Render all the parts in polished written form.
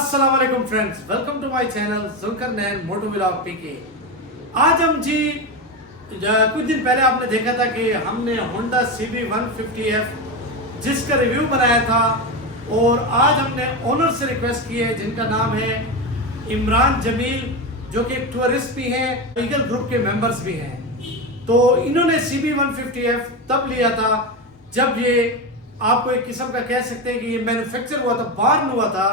अस्सलाम वालेकुम friends, welcome to my channel Zulqarnain moto vlog PK. आज हम जी कुछ दिन पहले आपने देखा था कि हमने होंडा CB 150F जिसका रिव्यू बनाया था, और आज हमने ओनर से रिक्वेस्ट की है जिनका नाम है इमरान जमील, जो कि एक टूरिस्ट भी हैं, ईगल ग्रुप के मेंबर्स भी हैं। तो इन्होंने CB 150F तब लिया था जब ये आपको एक किस्म का कह सकते हैं कि ये मैन्युफैक्चर हुआ था, बार्न हुआ था।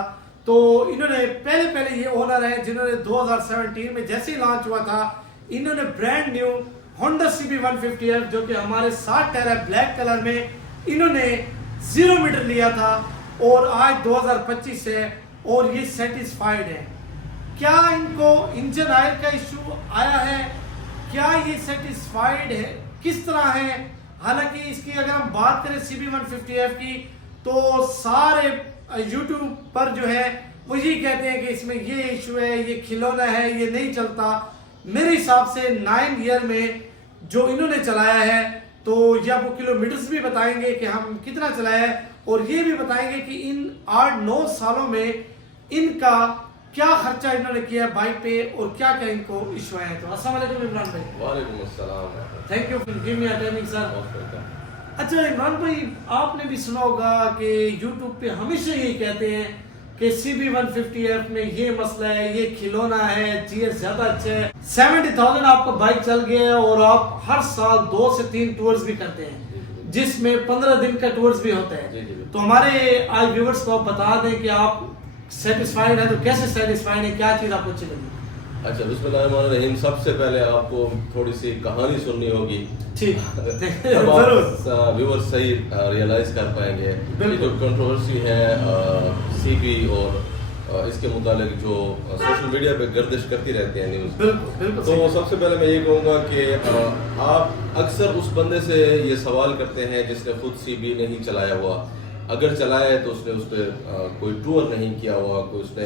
तो इन्होंने पहले ये ओनर है जिन्होंने 2017 में जैसे ही लॉन्च हुआ था, इन्होंने brand new Honda CB 150F जो कि हमारे 60 टायर है ब्लैक कलर में, इन्होंने 0 मीटर लिया था और आज 2025 है और ये सेटिस्फाइड है। क्या इनको इंजन ऑयल का इशू आया है, क्या ये सेटिस्फाइड है, किस तरह है? हालांकि इसकी अगर हम बात करें CB 150F की, तो सारे YouTube पर जो है वो ये कहते हैं कि इसमें ये इशू है, ये खिलौना है, ये नहीं चलता। मेरे हिसाब से 9 ईयर में जो इन्होंने चलाया है, तो ये आपको किलोमीटर्स भी बताएंगे कि हम कितना चलाया है, और ये भी बताएंगे कि इन 8-9 सालों में इनका क्या खर्चा इन्होंने किया है बाइक पे और क्या क्या इनको इशू आए हैं। तो अस्सलाम वालेकुम इमरान भाई। वालेकुम अस्सलाम। Thank you for giving me a timing sir. अच्छा इमरान भाई, आपने भी सुना होगा कि YouTube पे हमेशा यही कहते हैं कि CB 150F में ये मसला है, ये खिलौना है, GS ज्यादा अच्छा है। 70,000 आपका बाइक चल गया है और आप हर साल 2 से 3 टूर्स भी करते हैं, जिसमें 15 दिन का टूर्स भी होता है। तो हमारे आज व्यूवर्स को आप बता दें कि आप सेटिस्फाइड है तो कैसे सेटिस्फाइड है, क्या चीज आपको अच्छी लगी? अच्छा, बिस्मिल्लाहिर्रहमानिर्रहीम। सबसे पहले आपको थोड़ी सी कहानी सुननी होगी, ठीक तब आप व्यूअर्स सही रियलाइज कर पाएंगे। ये जो कंट्रोवर्सी है CB और इसके मुतालिक जो सोशल मीडिया पे गर्दिश करती रहती है न्यूज़, बिल्कुल। तो सबसे पहले मैं ये कहूँगा कि आप अक्सर उस बंदे से ये सवाल करते हैं जिसने खुद CB नहीं चलाया हुआ। अगर चलाया है तो उसने उस पर कोई टूर नहीं किया हुआ, कोई उसने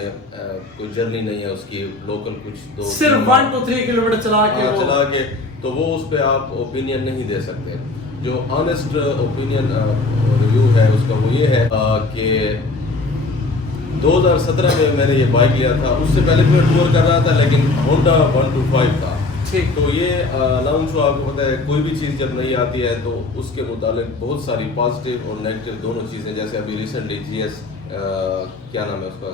कोई जर्नी नहीं है उसकी लोकल, कुछ दो सिर्फ 1 to 3 किलोमीटर चला के तो वो उस पर आप ओपिनियन नहीं दे सकते। जो ऑनेस्ट ओपिनियन रिव्यू है उसका वो ये है कि 2017 में मैंने ये बाइक लिया था। उससे पहले भी मैं टूर कर रहा था, लेकिन होंडा 125 था। ठीक, तो ये लॉन्च हुआ। आपको पता है कोई भी चीज़ जब नहीं आती है तो उसके मुतालिक बहुत सारी पॉजिटिव और नेगेटिव दोनों चीज़ें, जैसे अभी रिसेंटली GS क्या नाम है उसका,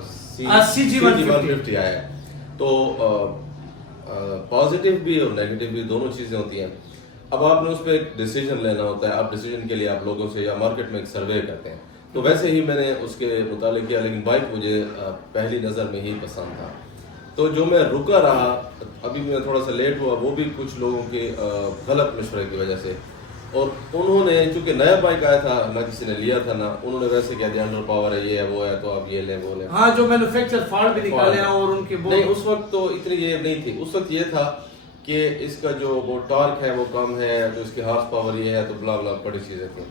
CG 150 आया है। तो पॉजिटिव भी और नेगेटिव भी दोनों चीज़ें होती हैं। अब आपने उस पर एक डिसीजन लेना होता है। आप डिसीजन के लिए आप लोगों से या मार्केट में एक सर्वे करते हैं, तो वैसे ही मैंने उसके मुतालिक किया, लेकिन बाइक मुझे पहली नज़र में ही पसंद था। तो जो मैं रुका रहा, अभी मैं थोड़ा सा लेट हुआ, वो भी कुछ लोगों के गलत मशवरे की वजह से। और उन्होंने, चूंकि नया बाइक आया था, ना किसी ने लिया था ना, उन्होंने वैसे कह दिया अंडर पावर है, ये है वो है, तो आप ये लें वो लें। हाँ, जो मैन्युफैक्चर फॉल्ट भी निकाले हैं और उनके नहीं, उस वक्त तो इतनी ये नहीं थी। उस वक्त ये था कि इसका जो वो टॉर्क है वो कम है, तो इसकी हार्स पावर ये है, तो ब्ला ब्ला बड़ी चीजें थी।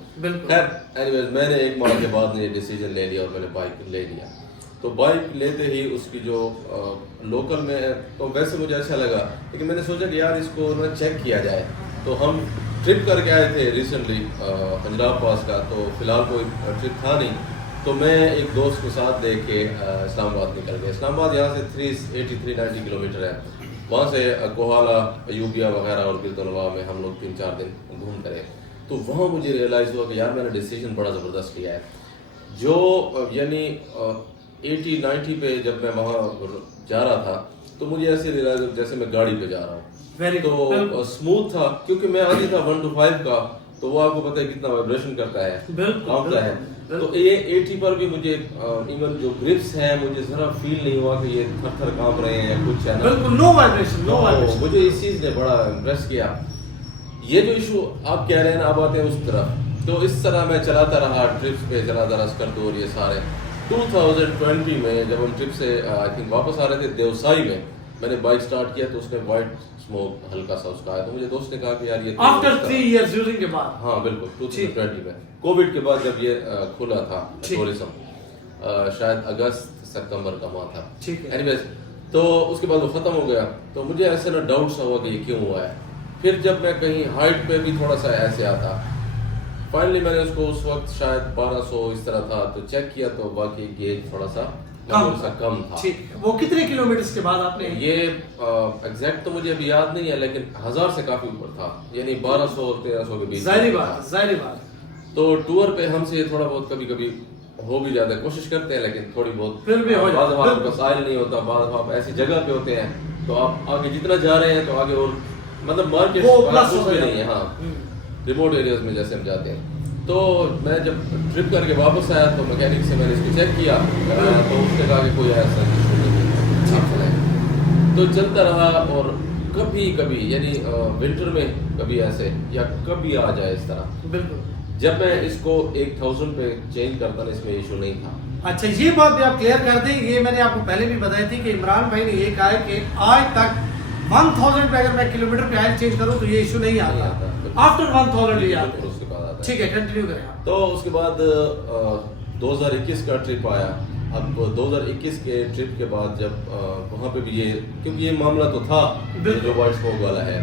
खैर एनीवेज, मैंने 1 माह के बाद ये डिसीजन ले लिया और मैंने बाइक ले लिया। तो बाइक लेते ही उसकी जो लोकल में, तो वैसे मुझे अच्छा लगा, लेकिन मैंने सोचा कि यार इसको ना चेक किया जाए। तो हम ट्रिप करके आए थे रिसेंटली पंजाब पास का, तो फिलहाल कोई ट्रिप था नहीं, तो मैं एक दोस्त के साथ दे के इस्लामाबाद निकल गया। इस्लामाबाद यहाँ से 380-390 किलोमीटर है। वहाँ से कोहाला, यूबिया वगैरह और गिरदनवा में हम लोग 3-4 दिन घूम करे। तो वहाँ मुझे रियलाइज़ हुआ कि यार मैंने डिसीजन बड़ा ज़बरदस्त लिया है। जो यानी 80-90 पे जब मैं वहाँ जा रहा था, तो मुझे ऐसे रियलाइज जैसे मैं गाड़ी पे जा रहा हूँ। तो स्मूथ था, क्योंकि मैं आदि था 1 to 5 का, तो वो आपको पता है कितना वाइब्रेशन करता है, कांपता है। तो ये 80 पर भी मुझे इवन जो ग्रिप्स हैं, मुझे जरा फील नहीं हुआ कि ये थर कांप रहे हैं या कुछ है ना, बिल्कुल नो वाइब्रेशन। मुझे इस चीज ने बड़ा इम्प्रेस किया। ये जो इशू आप कह रहे हैं ना, अब आते हैं उस तरफ। तो इस तरह मैं चलाता रहा, ट्रिप्स पे चलाता रहा, स्कर्ट और ये सारे। 2020 में जब हम ट्रिप से आई थिंक वापस आ रहे थे देवसाई में, मैंने बाइक स्टार्ट किया तो उसमें व्हाइट स्मोक हल्का सा उसका आया। तो मुझे दोस्त ने कहा कि यार ये आफ्टर 3 इयर्स यूजिंग के बाद, हाँ बिल्कुल 2020 में, कोविड के बाद जब ये खुला था टूरिज्म, शायद अगस्त सितंबर का माह था। एनीवेज, तो उसके बाद वो खत्म हो गया। तो मुझे ऐसे ना डाउट सा हुआ कि ये क्यों हुआ है। फिर जब मैं कहीं हाइट पे भी थोड़ा सा ऐसे आता, फाइनली मैंने उसको उस वक्त शायद 1200 इस तरह था, तो चेक किया तो बाकी गेज थोड़ा सा कम था। ठीक, वो कितने किलोमीटर के बाद आपने ये एग्जैक्ट तो मुझे अभी याद नहीं है, लेकिन 1000 से काफी ऊपर था, यानी 1200 और 1300 के बीच। जाहिर बात। तो टूर पे हमसे थोड़ा बहुत कभी कभी हो भी जाता है, कोशिश करते हैं लेकिन थोड़ी बहुत फिर भी हो बाद आपका साइल नहीं होता, बाद आप ऐसी जगह पे होते हैं तो आप आगे जितना जा रहे हैं तो आगे और मतलब मार्केट भी नहीं है। हाँ, रिमोट एरियाज में जैसे हम जाते हैं। तो मैं जब ट्रिप करके वापस आया तो मैकेनिक से मैंने इसको चेक किया तो उसने कहा कि कोई ऐसा इशू नहीं है, तो चलता रहा। और कभी कभी यानी विंटर में कभी ऐसे या कभी आ जाए इस तरह। बिल्कुल, जब मैं इसको 1000 पे चेंज करता ना, इसमें इशू नहीं था। अच्छा, ये बात भी आप क्लियर कर दें। ये मैंने आपको पहले भी बताई थी कि इमरान भाई ने ये कहा है कि आज तक 1000 पे अगर मैं किलोमीटर पे आयल चेंज करूं तो ये इशू नहीं आता, आफ्टर 1000 ही आता है। उसके बाद आता है। ठीक है, कंटिन्यू करें। तो उसके बाद 2021 का ट्रिप आया। अब 2021 के ट्रिप के बाद जब वहाँ पे भी ये, क्योंकि ये मामला तो था जो वाइट स्मोक वाला है,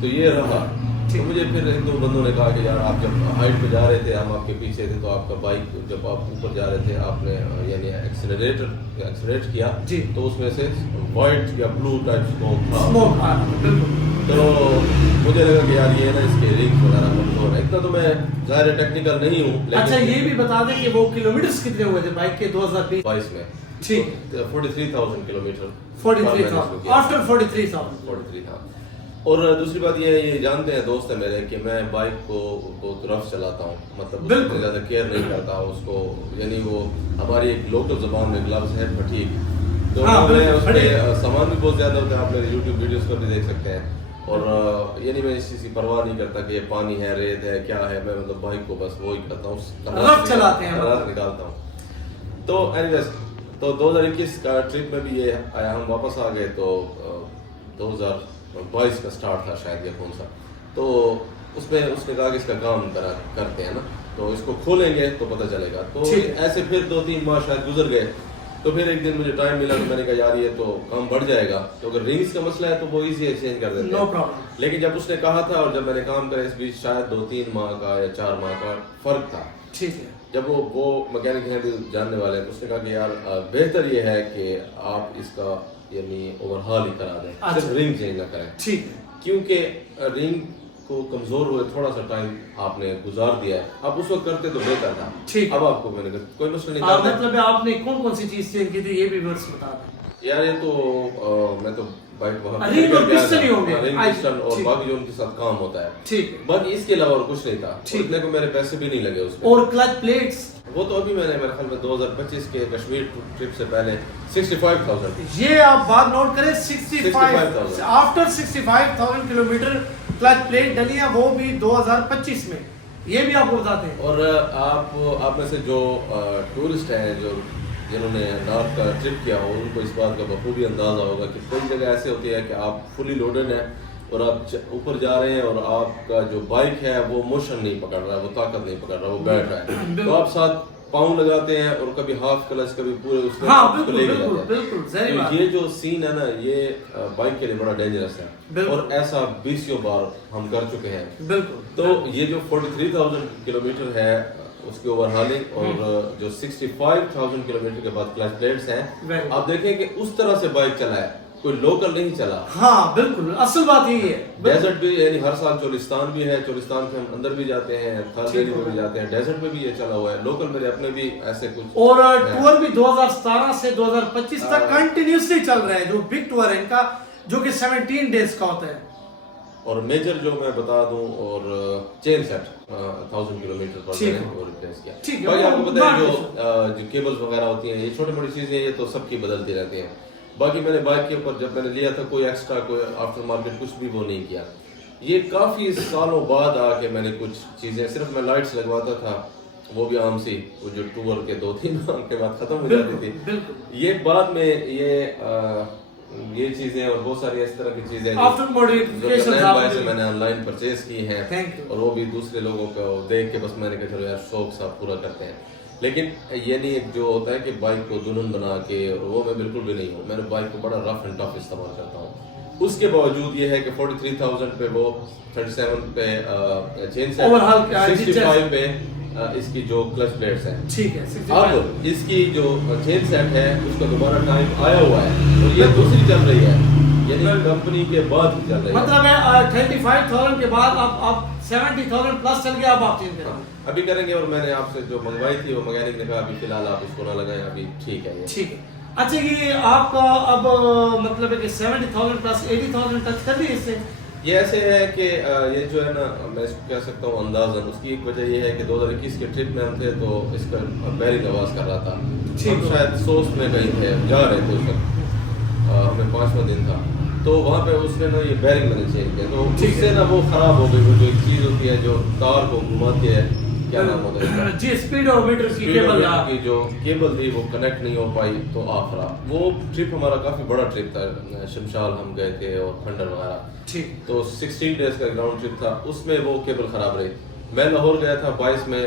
तो ये रहा। तो मुझे फिर एक दो बंदों ने कहा कि यार आप जब हाइट पे जा रहे थे, हम आपके पीछे थे, तो आपका बाइक जब आप ऊपर जा रहे थे आपने यानी एक्सेलरेट किया जी, तो उसमें से वाइट या ब्लू टाइप स्मोक था। तो मुझे लगा कि यार ये ना इसके रिंग्स वगैरह कमजोर है। इतना तो मैं ज़ाहिर टेक्निकल नहीं हूँ। अच्छा, ये भी बता दें कि वो किलोमीटर कितने हुए थे बाइक के 2022 में? ठीक, 43,000 किलोमीटर। 43,000 आफ्टर 43,000। हाँ। और दूसरी बात ये जानते हैं दोस्त है मेरे कि मैं बाइक को बहुत रफ चलाता हूँ, मतलब उसको ज़्यादा केयर नहीं करता हूँ उसको, यानी वो हमारी एक लोकल ज़बान में ग्लव्स है फटीक, तो मैं उसमें सामान भी बहुत ज़्यादा होता है। आप मेरे यूट्यूब वीडियोस पर भी देख सकते हैं। और यानी मैं इस चीज़ की परवाह नहीं करता कि ये पानी है, रेत है, क्या है, मैं मतलब बाइक को बस वो ही करता हूँ, रफ चलाते हैं, निकालता हूँ। तो एनीवेज, तो 2021 का ट्रिप में भी ये आया, हम वापस आ गए। तो 2022 का स्टार्ट था शायद, या कौन सा, तो उसमें उसने कहा कि इसका काम करते हैं ना, तो इसको खोलेंगे तो पता चलेगा। तो ऐसे फिर 2-3 माह शायद गुजर गए। तो फिर एक दिन मुझे टाइम मिला तो मैंने कहा यार ये तो काम बढ़ जाएगा, तो अगर रिंग्स का मसला है तो वो इजी है, चेंज कर देते हैं। लेकिन जब उसने कहा था और जब मैंने काम करा, इस बीच शायद 2-3 माह का या 4 माह का फर्क था। ठीक है, जब वो मैकेनिक है जानने वाले, तो उसने कहा कि यार बेहतर ये है कि आप इसका यानी ओवरहॉल ही करा दें, सिर्फ रिंग चेंज ना करें। ठीक है, क्योंकि रिंग को कमजोर हुए थोड़ा सा टाइम आपने गुजार दिया है, आप उस वक्त करते तो बेहतर था। ठीक, अब आपको मैंने कहा कोई मसला नहीं। मतलब आपने कौन कौन सी चीज चेंज की थी ये भी वर्ड्स बता दें यार। ये तो मैं तो बाइक वहाँ रिंग और पिस्टन ही होंगे, रिंग पिस्टन और बाकी जो उनके साथ काम होता है। ठीक, बाकी इसके अलावा और कुछ नहीं था। इतने को मेरे पैसे भी नहीं लगे उसमें। और क्लच प्लेट्स वो तो अभी मैंने मेरे ख्याल में 2025 के कश्मीर ट्रिप से पहले 65,000, ये आप बात नोट करें, 65,000 आफ्टर 65,000 किलोमीटर क्लच प्लेट डली है, वो भी 2025 में। ये भी आपको बताते हैं। और आप में से जो टूरिस्ट हैं जो जिन्होंने नॉर्थ का ट्रिप किया हो, उनको इस बात का बखूबी अंदाजा होगा कि कई जगह ऐसे होती है कि आप फुली लोडेड हैं और आप ऊपर जा रहे हैं और आपका जो बाइक है वो मोशन नहीं पकड़ रहा है, वो ताकत नहीं पकड़ रहा, वो बैठ रहा है। तो आप साथ पाँव लगाते हैं और कभी हाफ क्लच कभी पूरे उसमें लेके जाते हैं। तो ये जो सीन है ना, ये बाइक के लिए बड़ा डेंजरस है और ऐसा 20 बार हम कर चुके हैं। तो ये जो 43,000 किलोमीटर है उसकी ओवरहॉलिंग और जो 65,000 किलोमीटर के बाद क्लच प्लेट्स हैं, आप देखें कि उस तरह से बाइक चला है, कोई लोकल नहीं चला। हाँ बिल्कुल, असल बात यही है। डेजर्ट भी यानी हर साल चोलिस्तान भी है, चोलिस्तान के हम अंदर भी जाते हैं, थालवेली में भी जाते हैं, डेजर्ट में भी ये चला हुआ है। लोकल मेरे अपने भी ऐसे कुछ, और टूर भी 2017 से 2025 तक कंटिन्यूसली चल रहा है, जो बिग टूर है इनका, जो कि 17 डेज का होता है। और मेजर जो मैं बता दूं, और चेन सेट 1000 किलोमीटर पर मैंने वो रिप्लेस किया। बाकी आपको पता है जो केबल्स वगैरह होती हैं, ये छोटी मोटी चीजें, ये तो सबकी बदलती रहती हैं। बाकी मैंने बाइक के ऊपर जब मैंने लिया था कोई एक्स्ट्रा कोई आफ्टर मार्केट कुछ भी वो नहीं किया। ये काफी सालों बाद आके मैंने कुछ चीजें, सिर्फ मैं लाइट्स लगवाता था, वो भी आम सी, वो जो टूर के 2-3 माह के बाद खत्म हो जाती थी। ये बाद में ये चीजें और बहुत सारी इस तरह की चीजें जो मैंने ऑनलाइन परचेज की हैं, और वो भी दूसरे लोगों को देख के बस मैंने कहा चलो यार शौक सा पूरा करते हैं। लेकिन ये नहीं एक जो होता है कि बाइक को दुल्हन बना के, वो मैं बिल्कुल भी नहीं हूँ। मैंने बाइक को बड़ा रफ एंड टफ इस्तेमाल करता हूँ। उसके बावजूद ये है कि 43,000 पे वो 37 पे चेन सेट, 65 पे इसकी जो क्लच प्लेट्स हैं। ठीक है। अब इसकी जो चेन सेट है उसका दोबारा टाइम आया हुआ है और ये दूसरी चल रही है, यानी कंपनी के बाद चल रही है। मतलब 25,000 के बाद अब 70,000 प्लस चल गया, अब आप चेंज करेंगे? अभी करेंगे। और मैंने आपसे जो मंगवाई थी वो मैकेनिक ने कहा अभी फिलहाल आप इसको ना लगाएं, अभी ठीक है ये। ठीक है। अच्छा, ये आपका अब मतलब है कि 70,000 प्लस 80,000 टच कर दी इससे? ये ऐसे है कि ये जो है ना, मैं इसको कह सकता हूँ अंदाजन, उसकी एक वजह ये है कि 2021 के ट्रिप में हम थे तो इसका बैरिंग आवाज कर रहा था। हम शायद सोस्ट में कहीं थे, जा रहे थे उस वक्त, हमें 5वां दिन था, तो वहाँ पे उसने ना ये बैरिंग मैंने चेंज किया, तो उससे ना वो खराब हो गई। वो जो एक चीज होती है जो तार को घुमाती है, क्या नाम होता है इसका? जी, स्पीडोमीटर की केबल की जो केबल थी वो कनेक्ट नहीं हो पाई तो आखरा। वो ट्रिप हमारा काफी बड़ा ट्रिप था, शमशाल हम गए थे और खंडर वगैरह। ठीक। तो 16 डेज का ग्राउंड ट्रिप था, उसमें वो केबल खराब रही। मैं लाहौर गया था 22 में,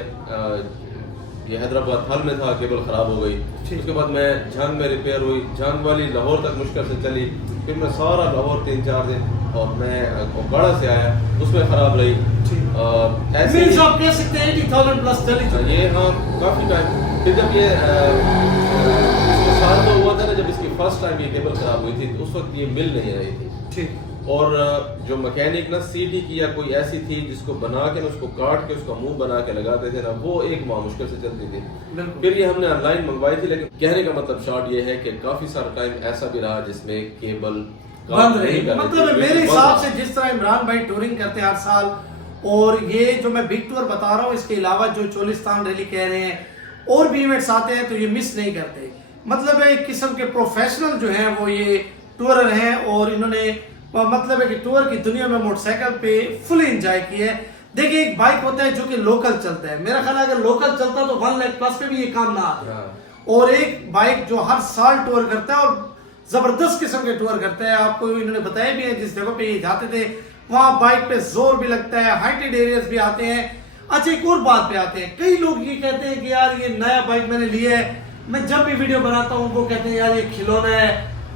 ये हैदराबाद हल में था, केबल खराब हो गई। उसके बाद मैं झांग में रिपेयर हुई, झांग वाली लाहौर तक मुश्किल से चली, फिर मैं सारा लाहौर 3-4 दिन, और मैं कोकाड़ा से आया उसमें खराब रही। ऐसे ही आप कह सकते हैं 80,000 प्लस चली ये। हाँ, काफी टाइम। फिर जब ये साल तो हुआ था ना, जब इसकी फर्स्ट टाइम ये केबल खराब हुई थी तो उस वक्त ये मिल नहीं रही थी। ठीक। और जो मैकेनिक ना सीडी की या कोई ऐसी थी जिसको बना के ना उसको काट के उसका मुंह बना के लगाते थे ना, वो एक माह मुश्किल से चलती थी। फिर ये हमने ऑनलाइन मंगवाई थी, लेकिन कहने का मतलब शॉर्ट ये है कि काफी सारा टाइम ऐसा भी रहा जिसमें केबल बंद रही। मतलब मेरे हिसाब से जिस तरह इमरान भाई टूरिंग करते हैं हर साल, और ये जो मैं बिग टूर बता रहा हूँ इसके अलावा जो चोलिस्तान रैली कह रहे हैं और भी इवेंट्स आते हैं, तो ये मिस नहीं करते। मतलब एक किस्म के प्रोफेशनल जो हैं वो ये टूरर हैं, और इन्होंने मतलब है कि टूर की दुनिया में मोटरसाइकिल पे फुल एंजॉय किया है। देखिए, एक बाइक होता है जो कि लोकल चलता है, मेरा ख्याल है अगर लोकल चलता तो 1 लाख प्लस पे भी ये काम ना आता, और एक बाइक जो हर साल टूर करता है और जबरदस्त किस्म के टूर करता है। आपको इन्होंने बताया भी है, जिस जगह पे ये जाते थे वहां बाइक पे जोर भी लगता है, हाइटेड एरियाज भी आते हैं। अच्छा, एक और बात पे आते हैं, कई लोग ये कहते हैं कि यार ये नया बाइक मैंने लिया है, मैं जब भी वीडियो बनाता हूँ वो कहते हैं यार ये खिलौना है,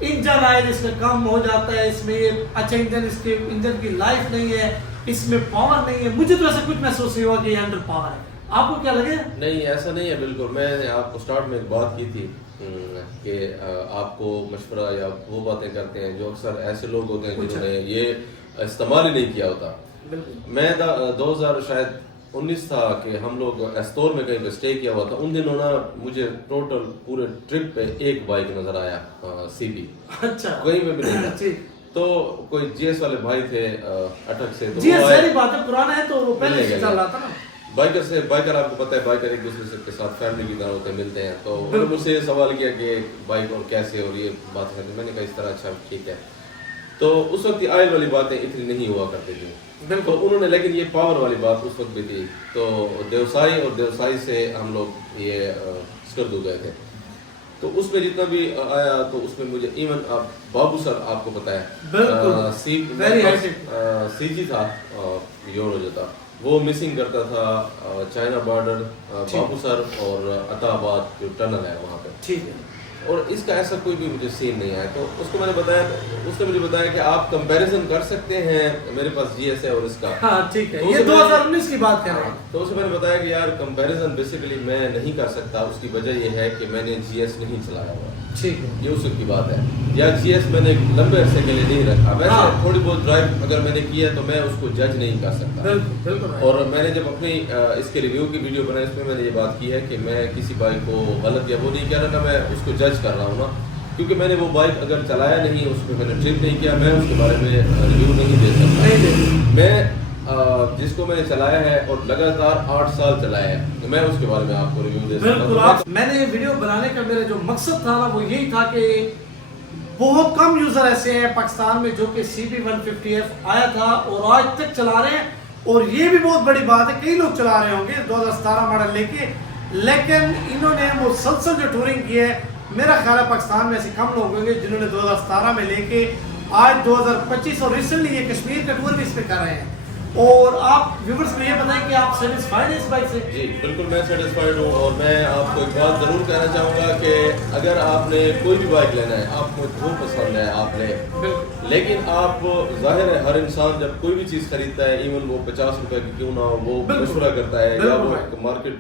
इंजन ऑयल इसमें कम हो जाता है, इसमें ये अच्छा इंजन, इसके इंजन की लाइफ नहीं है, इसमें पावर नहीं है। मुझे तो ऐसा कुछ महसूस नहीं हुआ कि ये अंडर पावर है। आपको क्या लगे? नहीं, ऐसा नहीं है बिल्कुल। मैंने आपको स्टार्ट में एक बात की थी कि आपको मशवरा या वो बातें करते हैं जो अक्सर ऐसे लोग होते हैं जिन्होंने ये इस्तेमाल ही नहीं किया होता। मैं 2019 था कि हम लोग एस्तोर में कहीं पे स्टे किया हुआ था, उन दिनों ना मुझे टोटल पूरे ट्रिप पे एक बाइक नजर आया, सीबी। अच्छा। कहीं पे भी नहीं था। तो कोई जीएस वाले भाई थे अटक से, तो जीएस सारी बातें पुराना है तो वो पहले से चल रहा था ना। बाइकर आपको पता है, बाइकर एक दूसरे के साथ फैमिली की तरह होते मिलते हैं, तो उन्होंने मुझसे सवाल किया कि बाइक और कैसे और ये बात करते। मैंने कहा इस तरह। अच्छा, ठीक है। तो उस वक्त ऑयल वाली बातें इतनी नहीं हुआ करती थी, तो उन्होंने, लेकिन ये पावर वाली बात उस वक्त भी थी। तो देवसाई और देवसाई से हम लोग ये स्कर्दू गए थे, तो उसमें जितना भी आया तो उसमें मुझे इवन आप बाबू सर आपको पता है सीजी था, यूरो जो था वो मिसिंग करता था, चाइना बॉर्डर, बाबू सर और अताबाद जो टनल है वहाँ पे। ठीक है। और इसका ऐसा कोई भी मुझे सीन नहीं आया, तो उसको मैंने बताया, उसने मुझे बताया कि आप कंपैरिजन कर सकते हैं, मेरे पास जीएस है और इसका। हाँ, ठीक है। ये 2019 की बात कर रहे हैं। तो उसे मैंने बताया कि यार कंपैरिजन बेसिकली मैं नहीं कर सकता, उसकी वजह ये है कि मैंने जीएस नहीं चलाया हुआ। ठीक है, ये उस की बात है। या जीएस मैंने लंबे अरसे के लिए नहीं रखा, वैसे थोड़ी बहुत ड्राइव अगर मैंने की है तो मैं उसको जज नहीं कर सकता। बिल्कुल। और मैंने जब अपनी इसके रिव्यू की वीडियो बनाई, इसमें मैंने ये बात की है कि मैं किसी बाइक को गलत या वो नहीं कह रहा, मैं उसको जज कर रहा हूँ ना, क्योंकि मैंने वो बाइक अगर चलाया नहीं, उसको मैंने ट्रिप नहीं किया, मैं उसके बारे में रिव्यू नहीं दे सकता। मैं जिसको मैंने चलाया है और लगातार 8 साल चलाया है, तो मैं उसके बारे में आपको रिव्यू दे सकता हूं। मैंने ये वीडियो बनाने का मेरा जो मकसद था ना वो यही था कि बहुत कम यूजर ऐसे हैं पाकिस्तान में जो कि CB150F आया था और आज तक चला रहे हैं, और ये भी बहुत बड़ी बात है, कई लोग चला रहे होंगे 2017 मॉडल लेके, लेकिन इन्होंने मुसलसल जो टूरिंग की है, मेरा ख्याल है पाकिस्तान में ऐसे कम लोग होंगे जिन्होंने 2017 में लेके आज 2025 और रिसेंटली ये कश्मीर का टूर भी इस पे कर रहे हैं। और आप व्यूअर्स को ये बताएं कि आप सेटिस्फाइड हैं इस बाइक से? जी बिल्कुल मैं सेटिस्फाइड हूँ। और मैं आपको एक बात ज़रूर कहना चाहूँगा कि अगर आपने कोई भी बाइक लेना है, आपको जो पसंद है आप लें, लेकिन आप जाहिर है हर इंसान जब कोई भी चीज़ खरीदता है, इवन वो 50 रुपए की क्यों ना हो, वो मशवरा करता है या वो मार्केट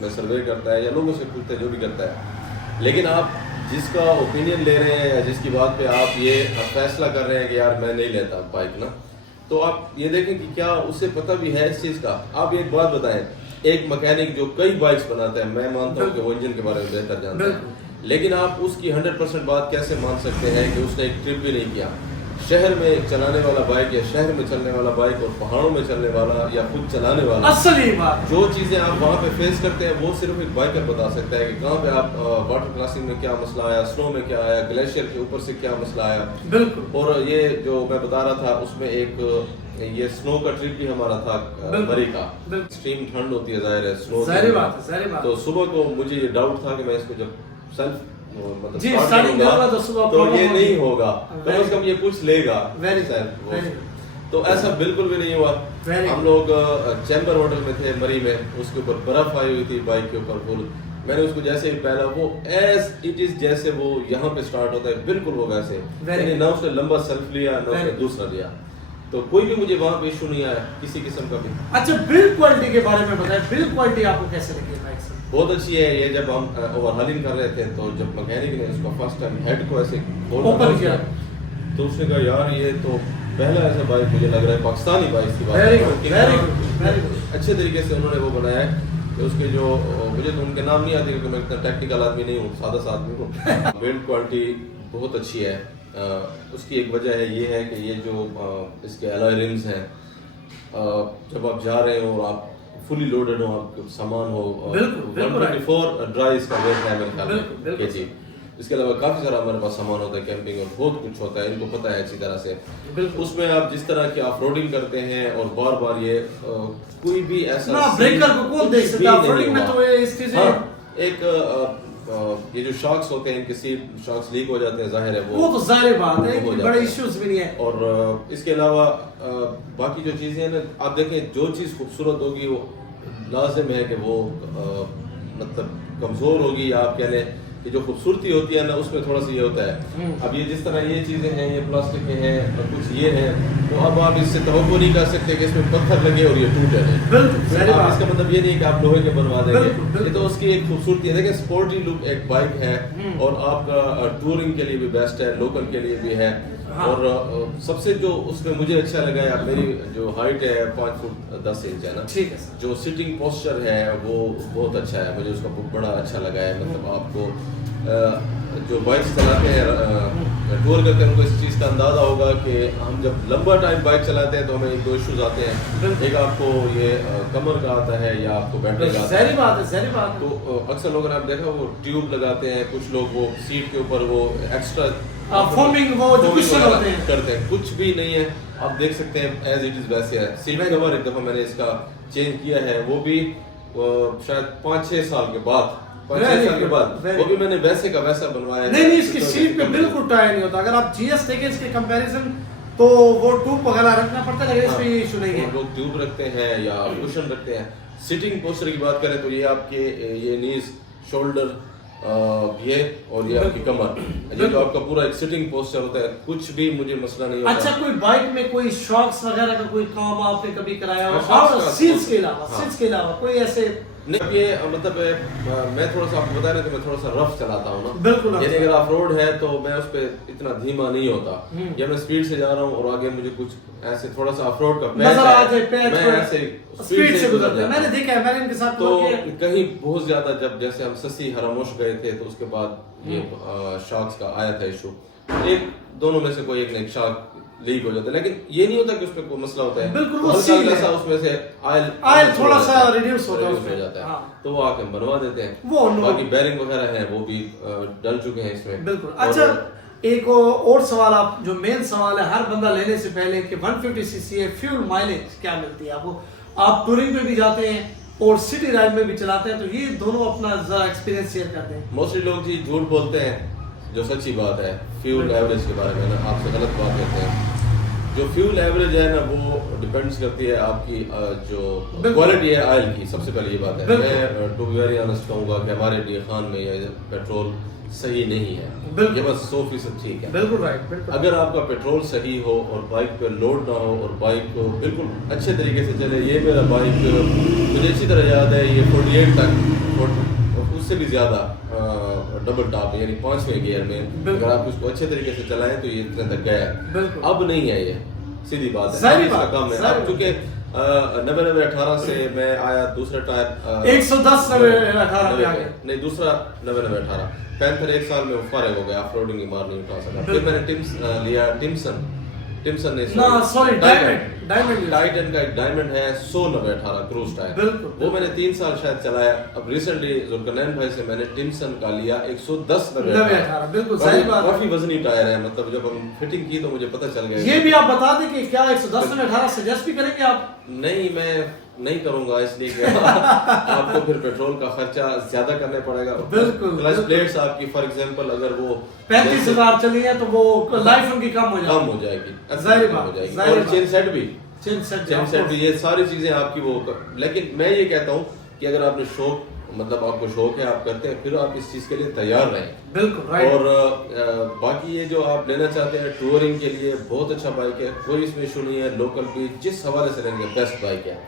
में सर्वे करता है या लोगों से पूछता है, जो भी करता है। लेकिन आप जिसका ओपिनियन ले रहे हैं या जिसकी बात पे आप ये फैसला कर रहे हैं कि यार मैं नहीं लेता बाइक ना, तो आप ये देखें कि क्या उसे पता भी है इस चीज़ का। आप एक बात बताएं, एक मैकेनिक जो कई बाइक्स बनाता है, मैं मानता हूँ कि वो इंजन के बारे में बेहतर जानता है, लेकिन आप उसकी 100% बात कैसे मान सकते हैं कि उसने एक ट्रिप भी नहीं किया? शहर में चलाने वाला बाइक या शहर में चलने वाला बाइक और पहाड़ों में चलने वाला या खुद चलाने वाला, असली बात जो चीज़ें आप वहाँ पे फेस करते हैं वो सिर्फ एक बाइकर बता सकता है कि कहाँ पे आप वाटर क्रॉसिंग में क्या मसला आया, स्नो में क्या आया, ग्लेशियर के ऊपर से क्या मसला आया। बिल्कुल। और ये जो मैं बता रहा था उसमें एक ये स्नो का ट्रिप भी हमारा था मरी का। एक्सट्रीम ठंड होती है, जाहिर है स्नो, सारी बात। तो सुबह को मुझे ये डाउट था कि मैं इसको जब सेल्फ मतलब जी स्टार्टिंग करूंगा तो सुबह तो ये नहीं होगा, कम से कम ये कुछ लेगा। तो ऐसा बिल्कुल भी नहीं हुआ। हम लोग चैम्बर होटल में थे मरी में, उसके ऊपर बर्फ आई हुई थी बाइक के ऊपर फुल। मैंने उसको जैसे ही पहला, वो एज इट इज जैसे वो यहाँ पे स्टार्ट होता है बिल्कुल वो वैसे, यानी ना उसने लंबा सेल्फ लिया ना उसने दूसरा लिया, तो कोई भी मुझे वहाँ पे इशू नहीं आया किसी किस्म का भी। अच्छा बिल्ड क्वालिटी के बारे में बताएं, बिल्ड क्वालिटी आपको कैसे लगी बाइक से? बहुत अच्छी है। ये जब हम ओवरहालिंग कर रहे थे तो जब मैकेनिक ने इसको फर्स्ट टाइम हेड को ऐसे ओपन किया तो उसने कहा यार ये तो पहला ऐसा बाइक मुझे लग रहा है पाकिस्तानी बाइक की बात। Very good. अच्छे तरीके से उन्होंने वो बनाया कि उसके जो, मुझे तो उनके नाम नहीं आते क्योंकि मैं इतना टेक्निकल आदमी नहीं हूँ, सादा सा आदमी हूँ। बिल्ड क्वालिटी बहुत अच्छी है। उसकी एक वजह है ये है कि ये जो इसके अलॉय रिम्स हैं, जब आप जा रहे हो और आप फुली लोडेड हो, आपके सामान हो, 124 ड्राई इसका वेट है मेरे ख्याल में केजी। इसके अलावा काफी सारा हमारे पास सामान होता है कैंपिंग और बहुत कुछ होता है, इनको पता है अच्छी तरह से। उसमें आप जिस तरह की ऑफ रोडिंग करते हैं और बार बार ये कोई भी ऐसा ना ब्रेकर को कौन देख सकता है ऑफ रोडिंग में, तो ये इस चीजें एक ये जो शॉक्स होते हैं, इनके सीट शॉक्स लीक हो जाते हैं, जाहिर है वो तो जाहिर बात है, बड़े इश्यूज भी नहीं है। और इसके अलावा बाकी जो चीजें हैं ना, आप देखें जो चीज खूबसूरत होगी वो लाजिम है कि वो मतलब कमजोर होगी, या आप कह लें कि जो खूबसूरती होती है ना उसमें थोड़ा सा ये होता है। अब ये जिस तरह ये चीजें हैं, ये प्लास्टिक के हैं और कुछ ये हैं, तो अब आप इससे तवक्को नहीं कर सकते कि इसमें पत्थर लगे और ये टूटे नहीं। इसका मतलब ये नहीं कि आप लोहे के बनवा देंगे, ये तो उसकी एक खूबसूरती है। देखिए स्पोर्टी लुक एक बाइक है और आपका टूरिंग के लिए भी बेस्ट है, लोकल के लिए भी है। और सबसे जो उसमें मुझे अच्छा लगा है, मेरी जो हाइट है 5 फुट 10 इंच है ना, ठीक है, जो सिटिंग पोस्चर है वो बहुत अच्छा है, मुझे उसका बड़ा अच्छा लगा है। मतलब आपको जो बाइक चलाते हैं, टूर करते हैं, उनको इस चीज़ का अंदाजा होगा कि हम जब लंबा टाइम बाइक चलाते हैं तो हमें 2 इश्यूज आते हैं। एक आपको ये कमर का आता है या आपको बैटरी का आता है। सही बात है। तो अक्सर लोग आप देखा वो ट्यूब लगाते हैं, कुछ लोग वो सीट के ऊपर वो एक्स्ट्रा फोमिंग वो जो कुशन होते हैं करते हैं, कुछ भी नहीं है। आप देख सकते हैं एज इट इज वैसे है। सीट कवर एक दफा मैंने इसका चेंज किया है, वो भी शायद 5-6 साल के बाद, 5-6 साल के बाद वो भी मैंने वैसे का वैसा बनवाया है। नहीं इसकी सीट पे बिल्कुल टायर नहीं होता। अगर आप जीएस देखें इसके कंपैरिजन तो वो ट्यूब वगैरह रखना पड़ता है, लेकिन इसमें ये इशू नहीं है। लोग ट्यूब रखते हैं या कुशन रखते हैं। सिटिंग पोस्चर की बात करें तो ये आपके ये नीज, शोल्डर, ये और ये आपकी कमर, ये जो आपका पूरा एक सिटिंग पोस्चर होता है, कुछ भी मुझे मसला नहीं होता। अच्छा कोई बाइक में कोई शॉक्स वगैरह का कोई काम आपने कभी कराया हो? सील्स के अलावा कोई ऐसे नहीं। ये मतलब मैं थोड़ा सा आपको बता रहे थे, मैं थोड़ा सा रफ चलाता हूँ ना, बिल्कुल। यानी अगर ऑफ रोड है तो मैं उस पे इतना धीमा नहीं होता, या मैं स्पीड से जा रहा हूँ और आगे मुझे कुछ ऐसे थोड़ा सा ऑफ रोड का मैं ऐसे स्पीड से गुजरता है। मैंने देखा है, मैंने इनके साथ तो कहीं बहुत ज्यादा, जब जैसे हम ससी हरामोश गए थे तो उसके बाद ये शॉक्स का आया था इशू, एक दोनों में से कोई एक शॉक लीक हो जाता है, लेकिन ये नहीं होता कि उसमें कोई मसला होता है। बिल्कुल वो सील है, उसमें से ऑयल थोड़ा सा रिड्यूस हो जाता है, तो वो आके बनवा देते हैं। बाकी बेरिंग वगैरह है वो भी डल चुके हैं इसमें। बिल्कुल। अच्छा एक और सवाल, आप जो मेन सवाल है हर बंदा लेने से पहले कि 150 सीसी है, फ्यूल माइलेज क्या मिलती है आपको? आप टूरिंग में भी जाते हैं और सिटी राइड में भी चलाते हैं, तो ये दोनों अपना जरा एक्सपीरियंस शेयर करते हैं। मोस्टली लोग जी झूठ बोलते हैं, जो सच्ची बात है फ्यूल एवरेज के बारे में ना आपसे गलत बात करते हैं। जो फ्यूल एवरेज है ना वो डिपेंड्स करती है आपकी जो क्वालिटी है ऑयल की। सबसे पहले ये बात है, मैं टू बी वेरी ऑनेस्ट कहूँगा कि हमारे डी खान में ये पेट्रोल सही नहीं है, ये बस 100% ठीक है। बिल्कुल राइट। अगर आपका पेट्रोल सही हो और बाइक पे लोड ना हो और बाइक को बिल्कुल अच्छे तरीके से चले, ये मेरा बाइक मुझे अच्छी तरह याद है, ये 48 तक उससे भी ज़्यादा डबल टॉप यानी 5वें गियर में अगर आप उसको अच्छे तरीके से चलाएं तो ये इतने तक गया। अब नहीं है, ये सीधी बात है, इसका कम है। अब चूंकि 90-90-18 से मैं आया, दूसरा टायर 110-90-18 पे आ गया, नहीं दूसरा 90-90-18 पैंथर 1 साल में वो फारिग हो गया, ऑफ रोडिंग की मार नहीं उठा सका। फिर मैंने लिया टिम्सन ने टाइटन का एक डायमंड है 100-90-18 क्रूज टायर, वो मैंने 3 साल शायद चलाया। अब रिसेंटली जुल्करनैन भाई से मैंने टिम्सन का लिया 110-90-18। बिल्कुल सही बात, काफी वजनी टायर है, मतलब जब हम फिटिंग की तो मुझे पता चल गया। ये भी आप बता दें कि क्या 110-18 सजेस्ट भी करेंगे आप? नहीं, मैं नहीं करूंगा, इसलिए कि आपको फिर पेट्रोल का खर्चा ज्यादा करना पड़ेगा। बिल्कुल, क्लच प्लेट्स आपकी फॉर एग्जांपल अगर वो 35,000 चली है तो वो लाइफ उनकी कम हो जाएगी, और चेन सेट भी, ये सारी चीजें आपकी वो। लेकिन मैं ये कहता हूँ कि अगर आपने शौक, मतलब आपको शौक है, आप करते हैं, फिर आप इस चीज के लिए तैयार रहें। बिल्कुल राइट। और बाकी ये जो आप लेना चाहते हैं टूरिंग के लिए बहुत अच्छा बाइक है, कोई इसमें इशू नहीं है। लोकल भी जिस हवाले से लेंगे बेस्ट बाइक है।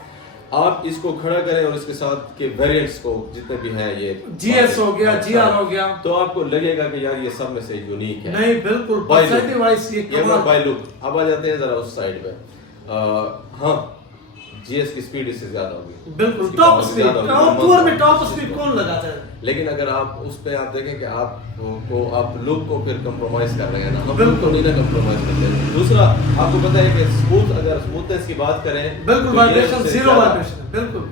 आप इसको खड़ा करें और इसके साथ के वेरिएंट्स को जितने भी हैं, ये GS हो गया, GR हो गया, तो आपको लगेगा कि यार ये सब में से यूनिक है। नहीं बिल्कुल पर्सनैलिटी वाइज ये बाय लुक। अब आ जाते हैं जरा उस साइड पे। हाँ, GS की स्पीड इससे ज्यादा होगी, बिल्कुल टॉप स्पीड, टूर में टॉप स्पीड कौन लगाता है? लेकिन अगर आप उस पे आप देखें कि आप लुक को फिर कंप्रोमाइज कर रहे हैं ना, हम बिल्कुल नहीं ना कंप्रोमाइज करते हैं। दूसरा आपको पता है कि अगर स्मूथनेस की बात करें, बिल्कुल वाइब्रेशन, जीरो वाइब्रेशन, बिल्कुल।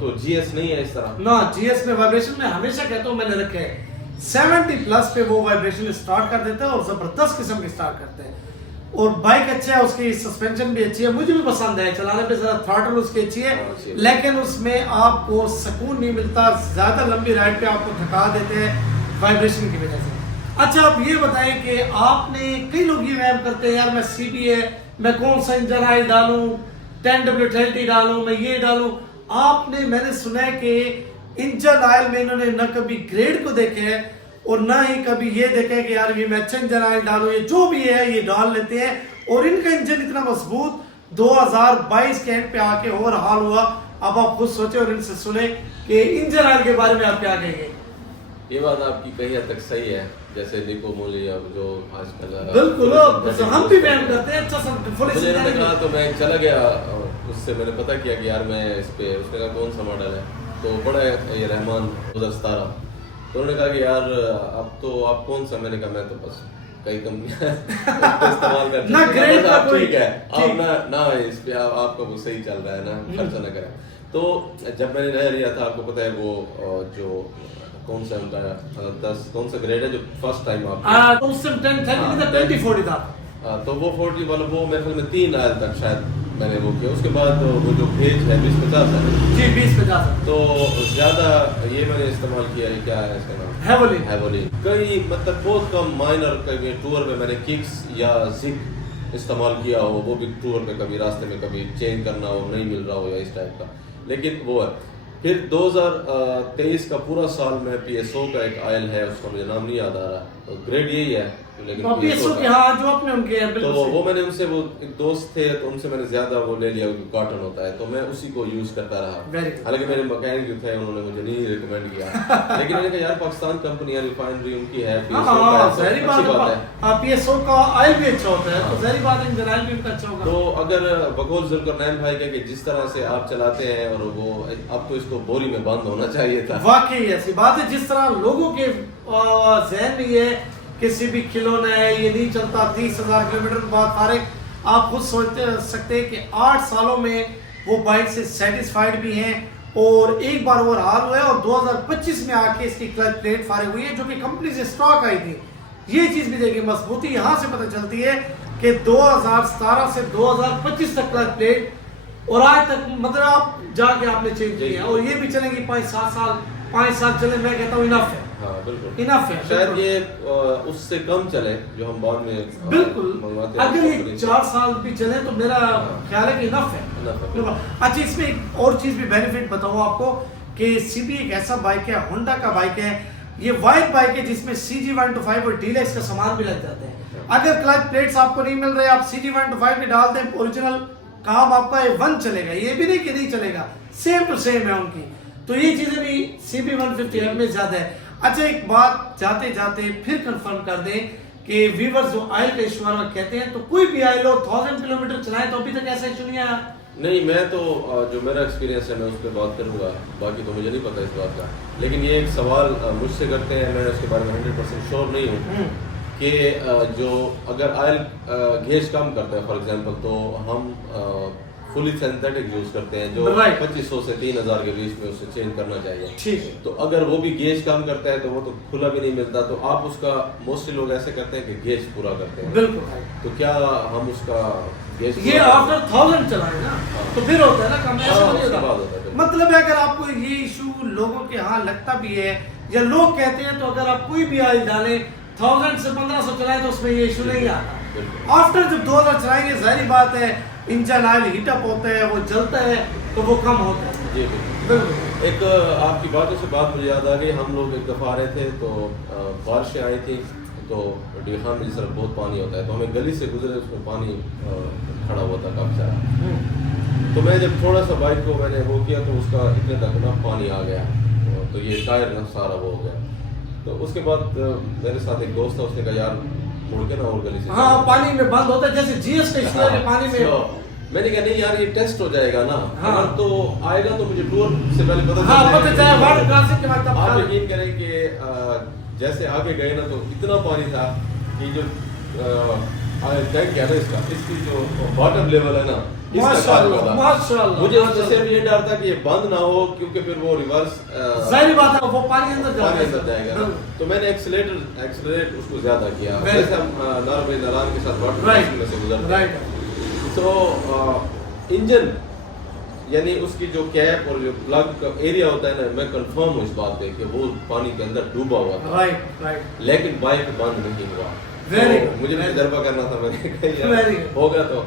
तो GS नहीं है इस तरह ना, GS में वाइब्रेशन में हमेशा कहता हूँ, मैंने रखे है 70 प्लस पे वो वाइब्रेशन स्टार्ट कर देता है और जबरदस्त किस्म की स्टार्ट करते हैं। और बाइक अच्छा है, उसकी सस्पेंशन भी अच्छी है, मुझे भी पसंद है, चलाने पे जरा थ्रॉटल उसकी अच्छी है, लेकिन उसमें आपको सुकून नहीं मिलता, ज्यादा लंबी राइड पे आपको थका देते हैं वाइब्रेशन की वजह से। अच्छा, आप ये बताएं कि आपने, कई लोग ये वहम करते हैं यार मैं CB है, मैं कौन सा इंजन ऑयल डालूं, 10W30 डालूं, मैं ये डालूं। आपने, मैंने सुना है कि इंजन ऑयल में इन्होंने न कभी ग्रेड को देखे है और ना ही कभी ये देखे कि यार ये मैं अच्छा इंजन ऑयल डालूं, ये जो भी है ये डाल लेते हैं और इनका इंजन इतना मजबूत 2022 के एंड पे आके ओवरहाल हुआ। अब आप खुद सोचे और इनसे सुने कि इंजन ऑयल के बारे में आप क्या कहेंगे? ये बात आपकी कहीं हद तक सही है, जैसे देखो मुझे अब जो आजकल बिल्कुल हम भी वहम करते हैं। अच्छा सब मुझे कहा तो मैं चला गया, उससे मैंने पता किया कि यार मैं इस पे, उसने कहा कौन सा मॉडल है, तो बड़ा ये रहमान 2017, तो उन्होंने कहा कि यार अब तो आप कौन सा, मैंने कहा मैं तो बस कई कंपनियां इस्तेमाल करते ना ग्रेड का कोई, ठीक है आप ना इस पे आपका वो सही चल रहा है ना, खर्चा ना करें। तो जब मैंने नया लिया था, आपको पता है वो जो कौन सा उनका 10 कौन सा ग्रेड है जो फर्स्ट टाइम आप उस टाइम 2040 था, तो वो 40 वाला वो मेरे ख्याल में 3 आयल तक शायद मैंने वो किया। उसके बाद वो जो पेज है 2050 है जी, 2050, तो ज्यादा ये मैंने इस्तेमाल किया है, क्या है इसका नाम, हेवोलिन। कई मतलब बहुत कम माइनर कभी टूर में मैंने किक्स या जिप इस्तेमाल किया हो, वो भी टूर में कभी रास्ते में कभी चेंज करना हो, नहीं मिल रहा हो या इस टाइप का, लेकिन वो है। फिर 2023 का पूरा साल में PSO का एक आयल है, उसका मुझे नाम नहीं याद आ रहा, तो ग्रेड यही है, लेकिन PSO के हाँ जो अपने उनके हैं, तो वो मैंने उनसे, वो एक दोस्त थे तो उनसे मैंने ज्यादा वो ले लिया, कॉटन होता है, तो मैं उसी को यूज करता रहा। हालांकि मेरे मैकेनिक जो थे उन्होंने मुझे नहीं रिकमेंड किया, लेकिन मैंने कहा यार पाकिस्तान कंपनी है, रिफाइनरी उनकी है, PSO का आयल भी अच्छा होता है, तो ज़ाहिर बात है इंजन ऑयल भी उनका अच्छा होगा। तो अगर बकौल जुल्करनैन भाई के जिस तरह से आप चलाते हैं, और वो अब तो इसको बोरी में बंद होना चाहिए था, वाकई ऐसी बात है। जिस तरह लोगों के जहन में ये किसी भी खिलौना है, ये नहीं चलता 30,000 किलोमीटर के बाद फारिग, आप खुद सोच सकते हैं कि 8 सालों में वो बाइक से सेटिस्फाइड भी हैं और एक बार वो हाल हुआ है और 2025 में आके इसकी क्लच प्लेट फारिग हुई है, जो कि कंपनी से स्टॉक आई थी। ये चीज भी देखिए, मजबूती यहाँ से पता चलती है कि 2017 से 2025 तक क्लच प्लेट, और आज तक मतलब आप जाके आपने चेंज किया, और ये भी चलेंगी 5-7 साल, 5 साल चले, मैं कहता हूँ इनफ है। हाँ बिल्कुल इनफ है। शायद ये उससे कम चले जो हम बाद में बिल्कुल मंगवाते हैं। अगर ये 4 साल भी चले तो मेरा ख्याल है कि इनफ है। अच्छा इसमें एक और चीज भी बेनिफिट बताऊं आपको कि सीबी एक ऐसा बाइक है, होंडा का बाइक है, ये वाइट बाइक है जिसमें CG125 और डीलक्स का सामान भी लग जाते हैं। अगर क्लच प्लेट्स आपको नहीं मिल रहे, आप CG125 भी डाल दें ओरिजिनल काम आपका ये 1 चलेगा, ये भी नहीं कि नहीं चलेगा, सेम टू सेम है उनकी। तो ये चीजें भी CB150F में ज्यादा है। अच्छा एक बात जाते जाते फिर कंफर्म कर दें कि व्यूअर्स जो ऑयल का इशू कहते हैं, तो कोई भी ऑयल हो 1000 किलोमीटर चलाए तो अभी तक ऐसा इशू नहीं आया? नहीं, मैं तो जो मेरा एक्सपीरियंस है मैं उस पर बात करूंगा, बाकी तो मुझे नहीं पता इस बात का। लेकिन ये एक सवाल मुझसे करते हैं, मैं उसके बारे में 100% श्योर नहीं हूँ कि जो अगर ऑयल गेज कम करता है फॉर एग्जांपल, तो हम फुली सिंथेटिक यूज करते हैं जो 2500 से 3000 के बीच में उसे चेंज करना चाहिए। ठीक है। तो अगर वो भी गेज कम करता है तो वो तो खुला भी नहीं मिलता, तो आप उसका मोस्टली लोग ऐसे करते हैं कि गेज पूरा करते हैं। बिल्कुल। तो क्या हम उसका गेज ये आफ्टर 1000 चलाए ना तो फिर होता है ना कम, ऐसा नहीं होता। मतलब है अगर आपको ये इशू लोगों के यहाँ लगता भी है या लोग कहते हैं, तो अगर आप कोई भी ऑयल डालें 1000 से 1500 चलाए तो उसमें ये इशू नहीं आता। आफ्टर जब 2000 चलाएंगे जाहिर बात है इंजन ऑयल हीटअप होता है, वो जलता है तो वो कम होता है। जी बिल्कुल। एक आपकी बातों से बात मुझे याद आ गई, हम लोग एक दफ़ा आ रहे थे तो बारिशें आई थी, तो डीखान में जिस तरफ बहुत पानी होता है, तो हमें गली से गुजरे, उसमें पानी खड़ा हुआ था काफ़ी सारा। तो मैं जब थोड़ा सा बाइक को मैंने वो किया तो उसका इतने तक ना पानी आ गया, तो ये टायर ना सारा वो हो गया। तो उसके बाद मेरे साथ एक दोस्त था, उसने कहा यार मुड़ के ना और गली से। हाँ पानी में बंद होता है जैसे GS का इशू है पानी में। मैंने कहा नहीं यार ये टेस्ट हो जाएगा ना। हाँ। अगर तो आएगा तो मुझे टूर से पहले पता चलेगा। आप यकीन करें कि जैसे आगे गए ना तो इतना पानी था कि जो टैंक है ना इसकी जो बॉटम लेवल है ना, माशाल्लाह मुझे उससे सिर्फ ये डर था कि ये बंद ना हो, क्योंकि फिर वो रिवर्स जाहिर बात है वो पानी अंदर जाएगा। तो मैंने एक्सेलरेट उसको ज्यादा किया, जैसे हम नारायण के साथ वाटर में से गुजरते हैं। तो इंजन यानी उसकी जो कैप और जो प्लग का एरिया होता है ना, मैं कंफर्म हूँ इस बात पे कि वो पानी के अंदर डूबा हुआ था। राइट। लेकिन बाइक बंद नहीं हुआ। तो मुझे भी तजर्बा करना था, मैंने होगा तो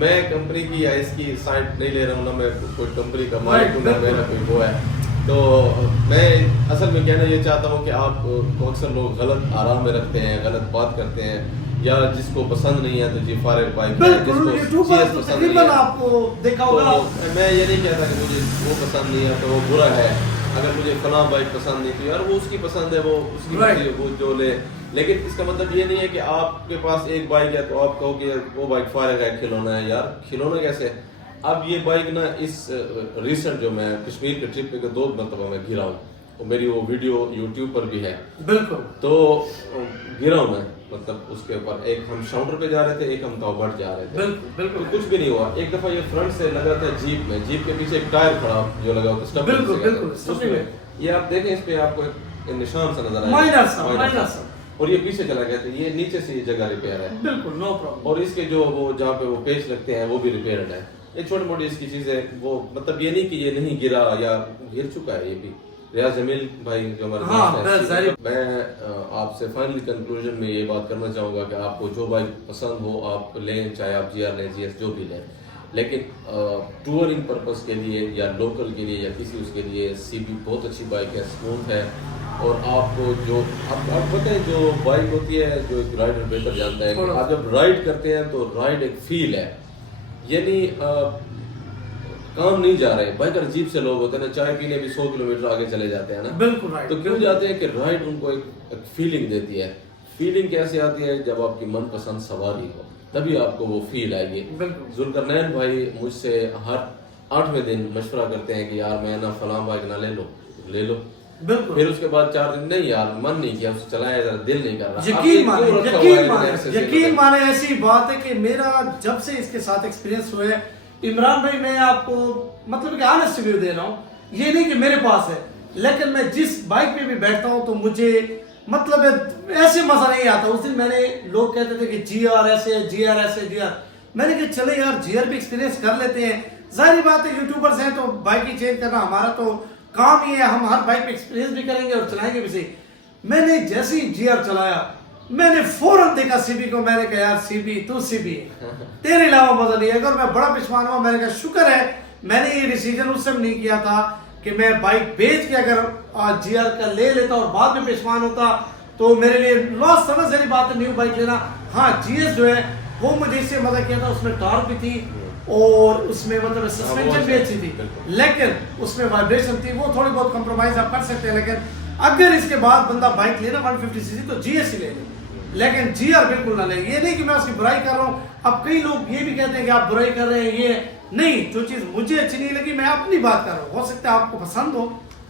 मैं कंपनी की या इसकी साइड नहीं ले रहा हूँ ना, मैं कोई कंपनी का मालिक हूँ ना मेरा कोई वो है। तो मैं असल में कहना ये चाहता हूँ कि आप अक्सर लोग गलत आराम में रखते हैं, गलत बात करते हैं, या जिसको पसंद नहीं है तो जी फायर बाइक आपको देखा होगा। तो मैं ये नहीं कहता कि मुझे वो पसंद नहीं है तो वो बुरा है। अगर मुझे फलां बाइक पसंद नहीं तो यार वो उसकी पसंद है, वो उसकी वो जो ले। लेकिन इसका मतलब ये नहीं है कि आपके पास एक बाइक है तो आप कहो कि वो बाइक फायर है, खिलौना है। यार खिलौना कैसे? अब ये बाइक ना इस रिसेंट जो मैं कश्मीर के ट्रिप पे 2 मरतबा मैं गिरा हूँ, तो मेरी वो वीडियो यूट्यूब पर भी है। बिल्कुल। तो गिरा हूँ मैं, मतलब उसके ऊपर एक हम शाउंडर पे जा रहे थे, एक हम तौबट जा रहे थे। बिल्कुल। तो कुछ भी नहीं हुआ। एक दफा ये फ्रंट से लगा था जीप में, जीप के पीछे एक टायर खड़ा जो लगा होता है। बिल्कुल। ये आप देखें इस पे आपको एक निशान सा नजर आएगा, और ये पीछे चला गया था। ये नीचे से ये जगह रिपेयर है। बिल्कुल नो प्रॉब्लम। और इसके जो वो जहाँ पे वो पेच लगते हैं वो भी रिपेयर्ड है। ये छोटी मोटी इसकी चीजें, वो मतलब ये नहीं कि ये नहीं गिरा या गिर चुका है। ये भी रियाज जमील भाई जो हमारे मैं आपसे फाइनली कंक्लूजन में ये बात करना चाहूँगा कि आपको जो बाइक पसंद हो आप लें, चाहे आप GR लें, GS जो भी लें, लेकिन टूरिंग पर्पस के लिए या लोकल के लिए या किसी उसके लिए CB बहुत अच्छी बाइक है, स्मूथ है। और आपको जो आप पता है जो बाइक होती है जो एक राइडर बेहतर जानता है कि आप जब राइड करते हैं तो राइड एक फील है, यानी काम नहीं जा रहे। बाइकर अजीब से लोग होते हैं ना, चाय पीने भी 100 किलोमीटर आगे चले जाते हैं ना। बिल्कुल। तो क्यों जाते हैं कि राइड उनको एक फीलिंग देती है। फीलिंग कैसे आती है? जब आपकी मनपसंद सवारी हो तभी आपको वो फील आएगी। जुल्करनैन भाई मुझसे हर 8वें दिन मशवरा करते हैं कि यार मैं ना फलां बाइक ना ले लो। बिल्कुल। फिर उसके बाद 4 दिन नहीं यार मन नहीं किया, उसको चलाया जरा दिल नहीं कर रहा। यकीन माने ऐसी बात है कि मेरा जब से इसके साथ एक्सपीरियंस हुआ है इमरान भाई, मैं आपको मतलब कि ऑनेस्ट रिव्यू दे रहा हूँ। ये नहीं कि मेरे पास है, लेकिन मैं जिस बाइक पे भी बैठता हूँ तो मुझे मतलब ऐसे मजा नहीं आता। उस दिन मैंने लोग कहते थे कि GR ऐसे, मैंने कहा चले यार GR भी एक्सपीरियंस कर लेते हैं। जाहिर बात है यूट्यूबर्स हैं तो बाइक ही चेंज करना हमारा तो काम ही है, हम हर बाइक पे एक्सपीरियंस भी करेंगे और चलाएंगे भी सही। मैंने जैसे ही जीआर चलाया मैंने फौरन देखा सीबी को, मैंने कहा यार सीबी तू सीबी है, तेरे अलावा मजा नहीं है। और मैं बड़ा पछतावा हुआ, मैंने कहा शुक्र है मैंने ये डिसीजन उस समय नहीं किया था कि मैं बाइक बेच के अगर जीआर का ले लेता और बाद में पछतावा होता तो मेरे लिए लॉस। समझ रही बात है न्यू बाइक लेना। हाँ जीएस जो है वो मुझे इससे मजा किया था, उसमें टॉर्क भी थी और उसमें मतलब सस्पेंशन भी अच्छी थी, लेकिन उसमें वाइब्रेशन थी, वो थोड़ी बहुत कॉम्प्रोमाइज आप कर सकते हैं। लेकिन अगर इसके बाद बंदा बाइक लेना 150 सीसी तो जीएस ही ले ले, लेकिन जीआर बिल्कुल ना ले। ये नहीं कि मैं उसकी बुराई कर रहा हूँ, अब कई लोग ये भी कहते हैं कि आप बुराई कर रहे हैं, ये नहीं, जो चीज मुझे अच्छी नहीं लगी मैं अपनी बात कर रहा हूँ, हो सकता है आपको पसंद हो,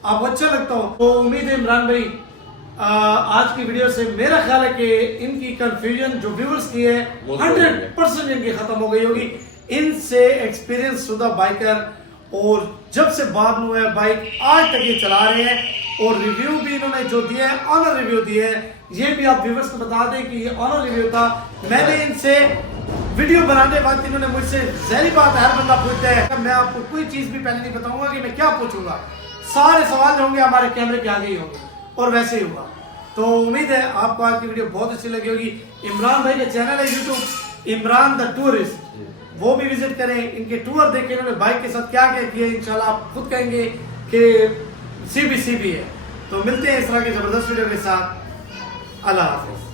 आपको अच्छा लगता हो। तो उम्मीद है इमरान भाई आज की वीडियो से मेरा ख्याल है कि इनकी कंफ्यूजन जो व्यूअर्स की है 100% इनकी खत्म हो गई होगी। इनसे एक्सपीरियंस शुदा बाइकर और जब से बाद में है बाइक आज तक ये चला रहे हैं और रिव्यू भी इन्होंने जो दिया है ऑनर रिव्यू दिए है। ये भी आप व्यूअर्स को बता दें कि ये ऑनर रिव्यू था। मैंने इनसे वीडियो बनाने वक्त इन्होंने मुझसे जहरी बात हर बंदा पूछता है, मैं आपको कोई चीज भी पहले नहीं बताऊंगा कि मैं क्या पूछूंगा, सारे सवाल जो होंगे हमारे कैमरे के आगे ही होंगे और वैसे ही हुआ। तो उम्मीद है आपको आज की वीडियो बहुत अच्छी लगी होगी। इमरान भाई का चैनल है यूट्यूब इमरान द टूरिस्ट, वो भी विजिट करें, इनके टूर देखें, इन्होंने बाइक के साथ क्या क्या किया, इंशाल्लाह आप खुद कहेंगे कि सीबी है। तो मिलते हैं इस तरह की जबरदस्त वीडियो के साथ। अल्लाह हाफिज।